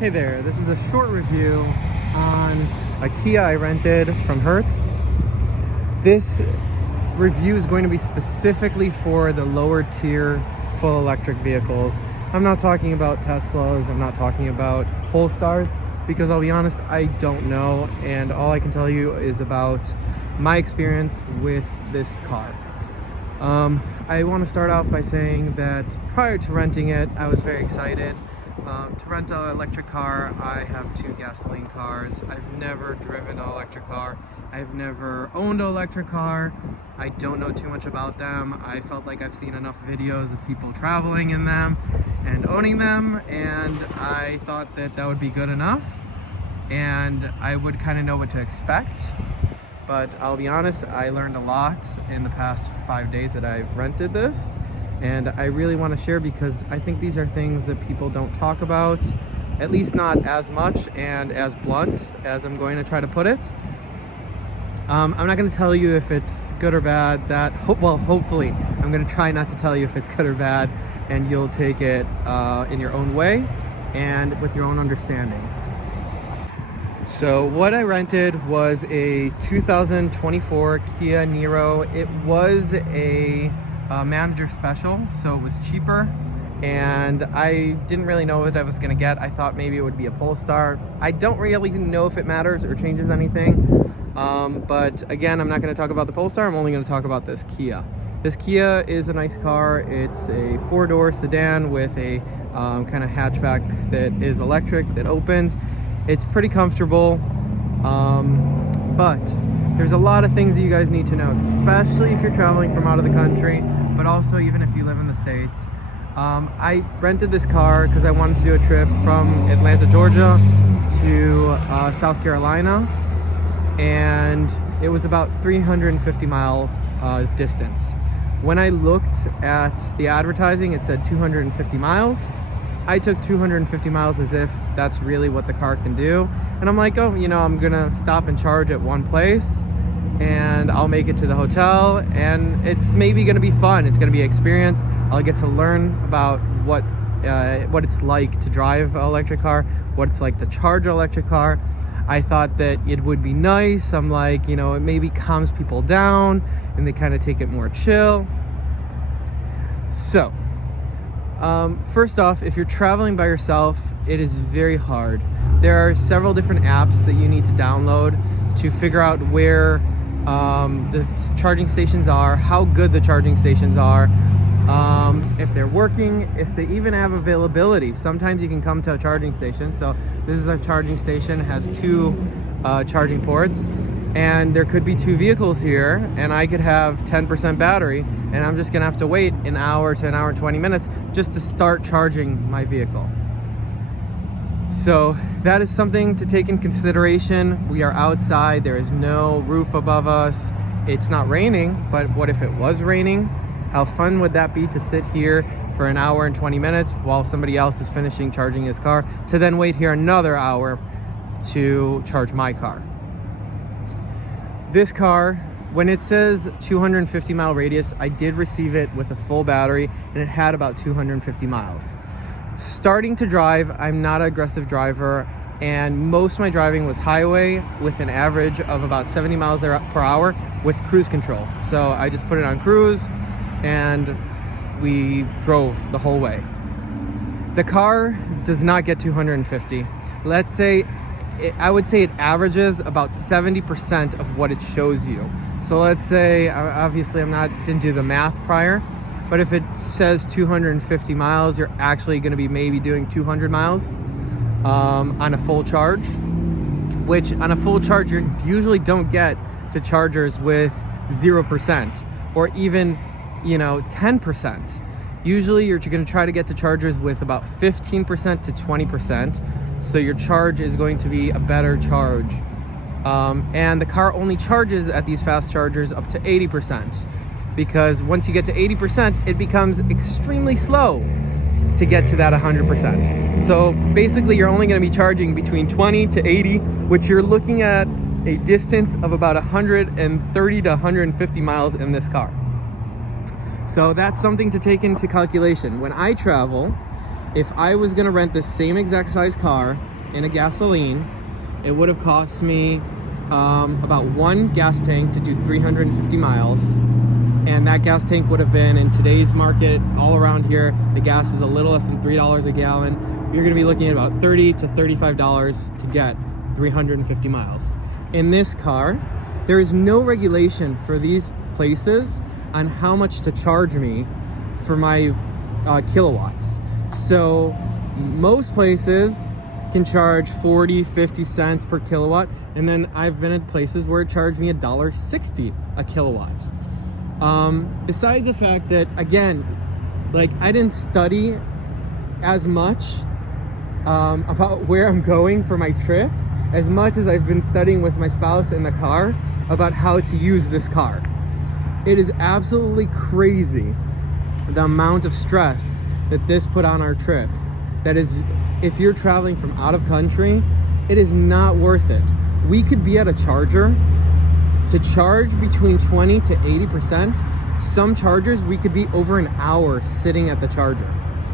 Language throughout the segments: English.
Hey there, this is a short review on a Kia I rented from Hertz. This review is going to be specifically for the lower tier full electric vehicles. I'm not talking about Teslas, I'm not talking about Polestars, because I'll be honest, I don't know, and all I can tell you is about my experience with this car. I want to start off by saying that prior to renting it, I was very excited. To rent an electric car. I have 2 gasoline cars. I've never driven an electric car. I've never owned an electric car. I don't know too much about them. I felt like I've seen enough videos of people traveling in them and owning them, and I thought that that would be good enough and I would kind of know what to expect. But I'll be honest, I learned a lot in the past 5 days that I've rented this. And I really want to share because I think these are things that people don't talk about, at least not as much and as blunt as I'm going to try to put it. I'm not going to tell you if it's good or bad. Hopefully, I'm going to try not to tell you if it's good or bad, and you'll take it in your own way and with your own understanding. So what I rented was a 2024 Kia Niro. It was a manager special, so it was cheaper, and I didn't really know what I was gonna get. I thought maybe it would be a Polestar. I don't really know if it matters or changes anything, but again, I'm not going to talk about the Polestar. I'm only going to talk about this Kia. This Kia is a nice car. It's a 4-door sedan with a kind of hatchback that is electric, that opens. It's pretty comfortable, but there's a lot of things that you guys need to know, especially if you're traveling from out of the country, but also even if you live in the States. I rented this car because I wanted to do a trip from Atlanta, Georgia to South Carolina, and it was about 350 mile distance. When I looked at the advertising, it said 250 miles. I took 250 miles as if that's really what the car can do. And I'm like, oh, I'm gonna stop and charge at one place and I'll make it to the hotel, and it's maybe gonna be fun. It's gonna be an experience. I'll get to learn about what it's like to drive an electric car, what it's like to charge an electric car. I thought that it would be nice. I'm like, it maybe calms people down and they kind of take it more chill. So, first off, if you're traveling by yourself, it is very hard. There are several different apps that you need to download to figure out where the charging stations are, how good the charging stations are, if they're working, if they even have availability. Sometimes you can come to a charging station. So this is a charging station, has 2 charging ports, and there could be 2 vehicles here, and I could have 10% battery, and I'm just gonna have to wait an hour to an hour and 20 minutes just to start charging my vehicle. So that is something to take in consideration. We are outside, there is no roof above us. It's not raining, but what if it was raining? How fun would that be to sit here for an hour and 20 minutes while somebody else is finishing charging his car, to then wait here another hour to charge my car. This car, when it says 250 mile radius, I did receive it with a full battery and it had about 250 miles. Starting to drive, I'm not an aggressive driver, and most of my driving was highway with an average of about 70 miles per hour with cruise control. So I just put it on cruise and we drove the whole way. The car does not get 250. Let's say, I would say it averages about 70% of what it shows you. So let's say, obviously didn't do the math prior, but if it says 250 miles, you're actually going to be maybe doing 200 miles on a full charge, which on a full charge, you usually don't get to chargers with 0% or even, 10%. Usually you're going to try to get to chargers with about 15% to 20%. So your charge is going to be a better charge. And the car only charges at these fast chargers up to 80%. Because once you get to 80%, it becomes extremely slow to get to that 100%. So basically you're only going to be charging between 20 to 80, which you're looking at a distance of about 130 to 150 miles in this car. So that's something to take into calculation. When I travel, if I was going to rent the same exact size car in a gasoline, it would have cost me about one gas tank to do 350 miles. And that gas tank would have been, in today's market, all around here, the gas is a little less than $3 a gallon. You're gonna be looking at about $30 to $35 to get 350 miles. In this car, there is no regulation for these places on how much to charge me for my kilowatts. So most places can charge 40, 50 cents per kilowatt. And then I've been at places where it charged me $1.60 a kilowatt. Besides the fact that, again, like, I didn't study as much about where I'm going for my trip as much as I've been studying with my spouse in the car about how to use this car. It is absolutely crazy the amount of stress that this put on our trip. That is, if you're traveling from out of country, it is not worth it. We could be at a charger to charge between 20 to 80%. Some chargers, we could be over an hour sitting at the charger.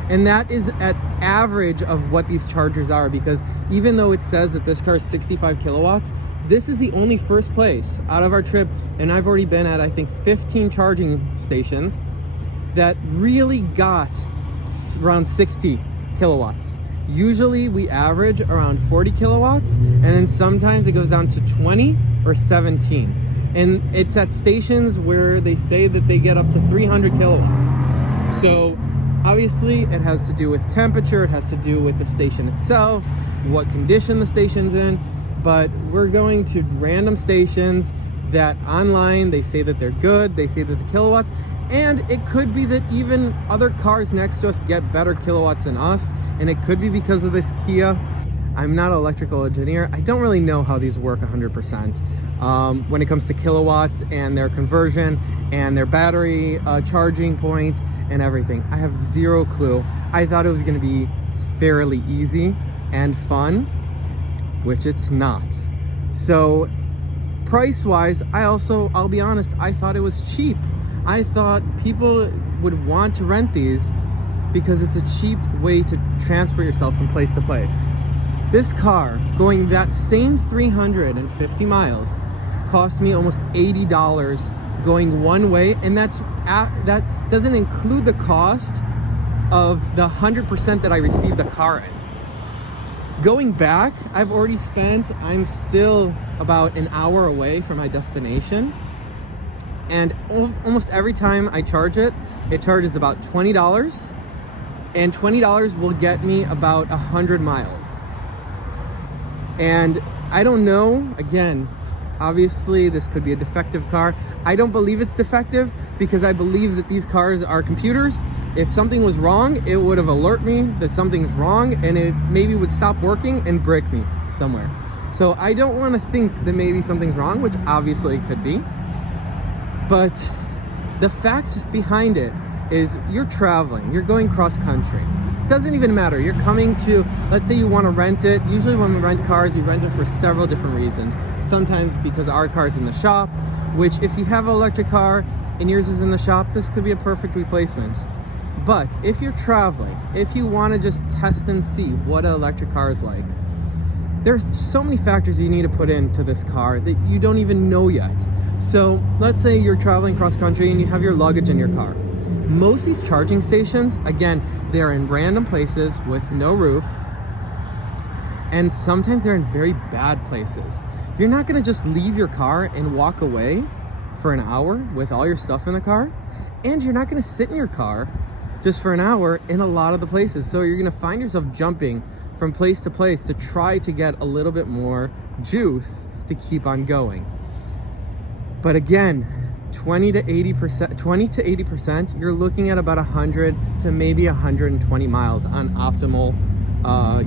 And that is at average of what these chargers are, because even though it says that this car is 65 kilowatts, this is the only first place out of our trip, and I've already been at, I think, 15 charging stations that really got around 60 kilowatts. Usually we average around 40 kilowatts, and then sometimes it goes down to 20 or 17. And it's at stations where they say that they get up to 300 kilowatts. So obviously it has to do with temperature, it has to do with the station itself, what condition the station's in, but we're going to random stations that online, they say that they're good, they say that the kilowatts, and it could be that even other cars next to us get better kilowatts than us, and it could be because of this Kia. I'm not an electrical engineer. I don't really know how these work 100%. When it comes to kilowatts and their conversion and their battery charging point and everything. I have zero clue. I thought it was gonna be fairly easy and fun, which it's not. So price-wise, I'll be honest, I thought it was cheap. I thought people would want to rent these because it's a cheap way to transport yourself from place to place. This car, going that same 350 miles, cost me almost $80 going one way, and that doesn't include the cost of the 100% that I received the car in. Going back, I'm still about an hour away from my destination, and almost every time I charge it, it charges about $20, and $20 will get me about 100 miles. And I don't know, again, obviously this could be a defective car. I don't believe it's defective because I believe that these cars are computers. If something was wrong, it would have alerted me that something's wrong, and it maybe would stop working and break me somewhere. So I don't want to think that maybe something's wrong, which obviously it could be. But the fact behind it is you're traveling, you're going cross country. Doesn't even matter. You're coming to, let's say you want to rent it. Usually when we rent cars, we rent it for several different reasons. Sometimes because our car's in the shop, which if you have an electric car and yours is in the shop, this could be a perfect replacement. But if you're traveling, if you want to just test and see what an electric car is like, there's so many factors you need to put into this car that you don't even know yet. So let's say you're traveling cross country and you have your luggage in your car. Most of these charging stations, again, they're in random places with no roofs, and sometimes they're in very bad places. You're not gonna just leave your car and walk away for an hour with all your stuff in the car, and you're not gonna sit in your car just for an hour in a lot of the places. So you're gonna find yourself jumping from place to place to try to get a little bit more juice to keep on going. But again, 20 to 80%, you're looking at about 100 to maybe 120 miles on optimal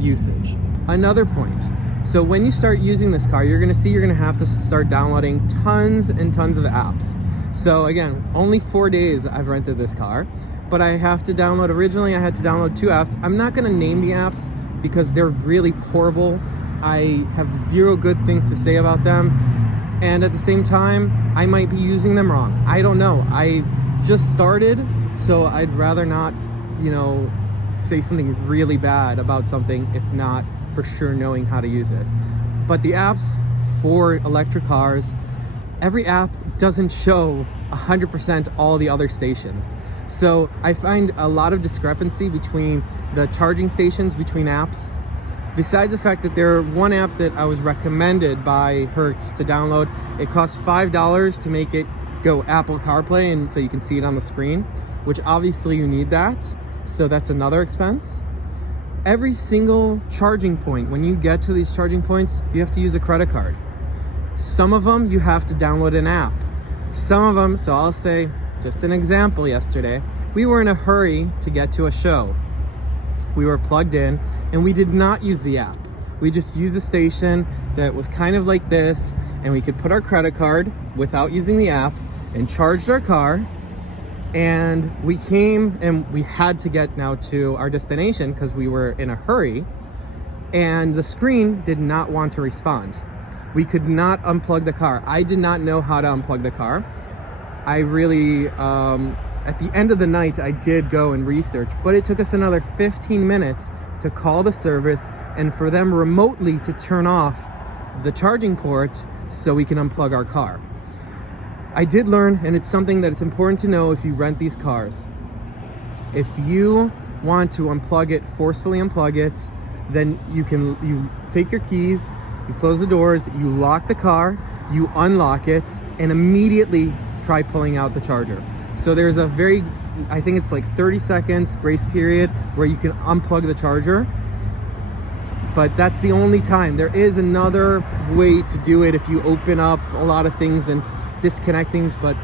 usage. Another point, so when you start using this car, you're gonna have to start downloading tons and tons of apps. So again, only 4 days I've rented this car, but I have to download, originally I had to download 2 apps. I'm not gonna name the apps because they're really horrible. I have zero good things to say about them. And at the same time, I might be using them wrong. I don't know. I just started, so I'd rather not, say something really bad about something if not for sure knowing how to use it. But the apps for electric cars, every app doesn't show 100% all the other stations. So I find a lot of discrepancy between the charging stations between apps. Besides the fact that there one app that I was recommended by Hertz to download, it costs $5 to make it go Apple CarPlay, and so you can see it on the screen, which obviously you need that. So that's another expense. Every single charging point, when you get to these charging points, you have to use a credit card. Some of them you have to download an app. Some of them, so I'll say, just an example, yesterday, we were in a hurry to get to a show. We were plugged in and we did not use the app. We just used a station that was kind of like this, and we could put our credit card without using the app and charged our car. And we came and we had to get now to our destination because we were in a hurry, and the screen did not want to respond. We could not unplug the car. I did not know how to unplug the car. I really, at the end of the night, I did go and research, but it took us another 15 minutes to call the service and for them remotely to turn off the charging port so we can unplug our car. I did learn, and it's something that it's important to know if you rent these cars. If you want to unplug it, forcefully unplug it, then you take your keys, you close the doors, you lock the car, you unlock it, and immediately try pulling out the charger. So there's a very, I think it's like 30 seconds grace period where you can unplug the charger. But that's the only time. There is another way to do it if you open up a lot of things and disconnect things, but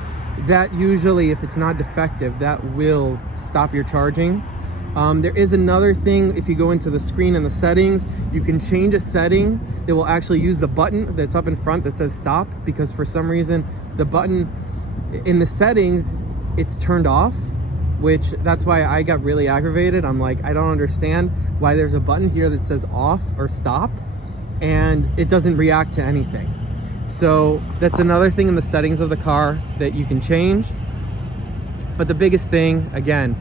that usually, if it's not defective, that will stop your charging. There is another thing. If you go into the screen and the settings, you can change a setting that will actually use the button that's up in front that says stop, because for some reason the button in the settings, it's turned off, which that's why I got really aggravated. I'm like, I don't understand why there's a button here that says off or stop and it doesn't react to anything. So that's another thing in the settings of the car that you can change. But the biggest thing, again,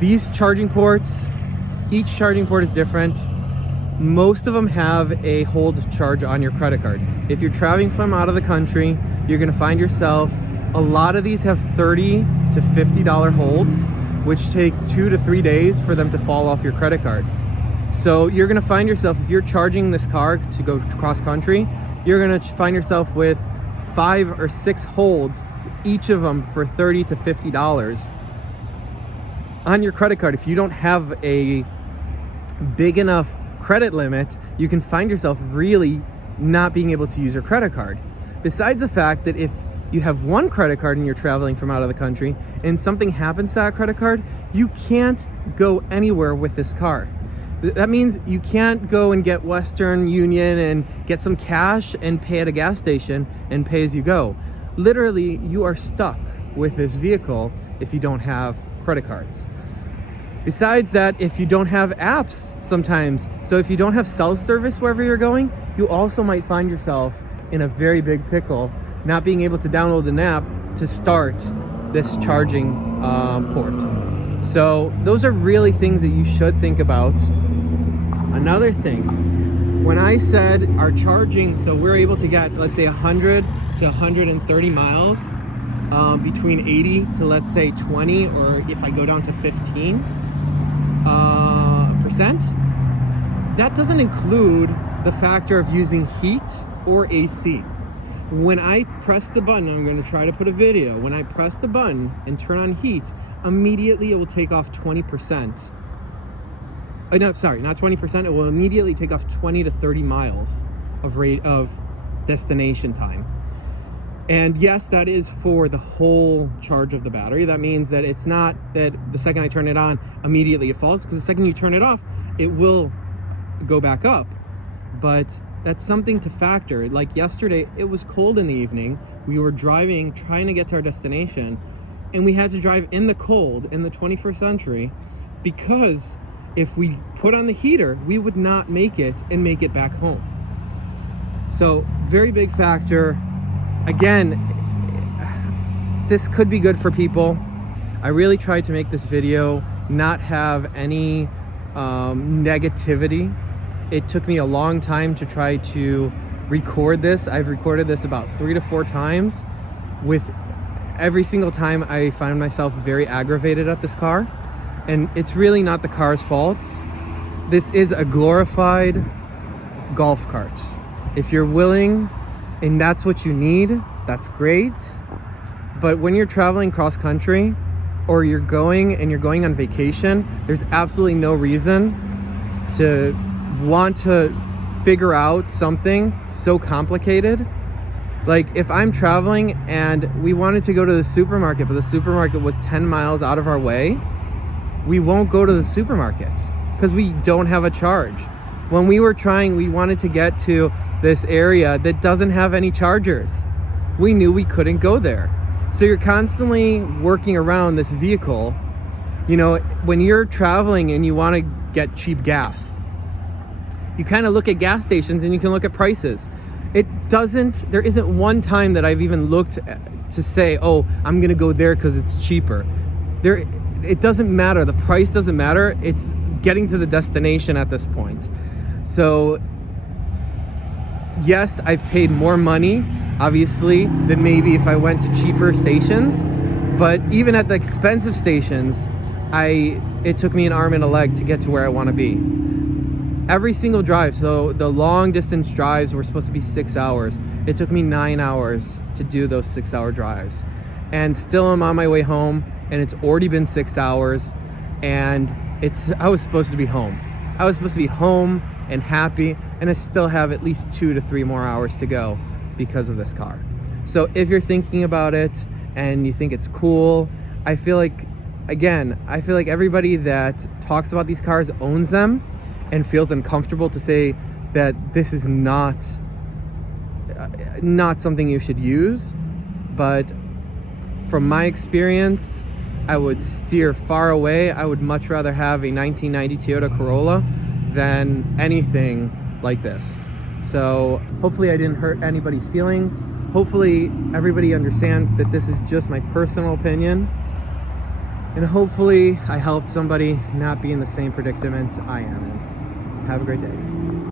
these charging ports, each charging port is different. Most of them have a hold charge on your credit card. If you're traveling from out of the country, you're gonna find yourself, a lot of these have $30 to $50 holds, which take 2 to 3 days for them to fall off your credit card. So you're gonna find yourself, if you're charging this car to go cross country, you're gonna find yourself with 5 or 6 holds, each of them for $30 to $50 on your credit card. If you don't have a big enough credit limit, you can find yourself really not being able to use your credit card. Besides the fact that if you have one credit card and you're traveling from out of the country and something happens to that credit card, you can't go anywhere with this car. That means you can't go and get Western Union and get some cash and pay at a gas station and pay as you go. Literally, you are stuck with this vehicle if you don't have credit cards. Besides that, if you don't have apps sometimes, so if you don't have cell service wherever you're going, you also might find yourself in a very big pickle, not being able to download an app to start this charging port. So those are really things that you should think about. Another thing, when I said our charging, so we're able to get, let's say 100 to 130 miles between 80 to, let's say 20, or if I go down to 15%, that doesn't include the factor of using heat or AC. When I press the button, I'm going to try to put a video. When I press the button and turn on heat, immediately it will take off 20%. No, sorry, not 20%. It will immediately take off 20 to 30 miles of destination time. And yes, that is for the whole charge of the battery. That means that it's not that the second I turn it on, immediately it falls, because the second you turn it off, it will go back up. But that's something to factor. Like yesterday, it was cold in the evening. We were driving, trying to get to our destination, and we had to drive in the cold in the 21st century, because if we put on the heater, we would not make it and make it back home. So very big factor. Again, this could be good for people. I really tried to make this video not have any negativity. It took me a long time to try to record this. I've recorded this about 3 to 4 times. With every single time I find myself very aggravated at this car, and it's really not the car's fault. This is a glorified golf cart. If you're willing and that's what you need, that's great. But when you're traveling cross country, or you're going on vacation, there's absolutely no reason to want to figure out something so complicated. Like if I'm traveling and we wanted to go to the supermarket, but the supermarket was 10 miles out of our way, we won't go to the supermarket because we don't have a charge. When we wanted to get to this area that doesn't have any chargers. We knew we couldn't go there. So you're constantly working around this vehicle. You know, when you're traveling and you want to get cheap gas, you kind of look at gas stations and you can look at prices. There isn't one time that I've even looked to say, oh, I'm gonna go there because it's cheaper. It doesn't matter. The price doesn't matter. It's getting to the destination at this point. So yes, I've paid more money, obviously, than maybe if I went to cheaper stations. But even at the expensive stations, it took me an arm and a leg to get to where I want to be. Every single drive, so the long distance drives were supposed to be 6 hours. It took me 9 hours to do those 6-hour drives. And still I'm on my way home, and it's already been 6 hours, and I was supposed to be home. I was supposed to be home and happy, and I still have at least 2 to 3 more hours to go because of this car. So if you're thinking about it and you think it's cool, I feel like everybody that talks about these cars owns them and feels uncomfortable to say that this is not something you should use. But from my experience, I would steer far away. I would much rather have a 1990 Toyota Corolla than anything like this. So hopefully I didn't hurt anybody's feelings. Hopefully everybody understands that this is just my personal opinion. And hopefully I helped somebody not be in the same predicament I am in. Have a great day.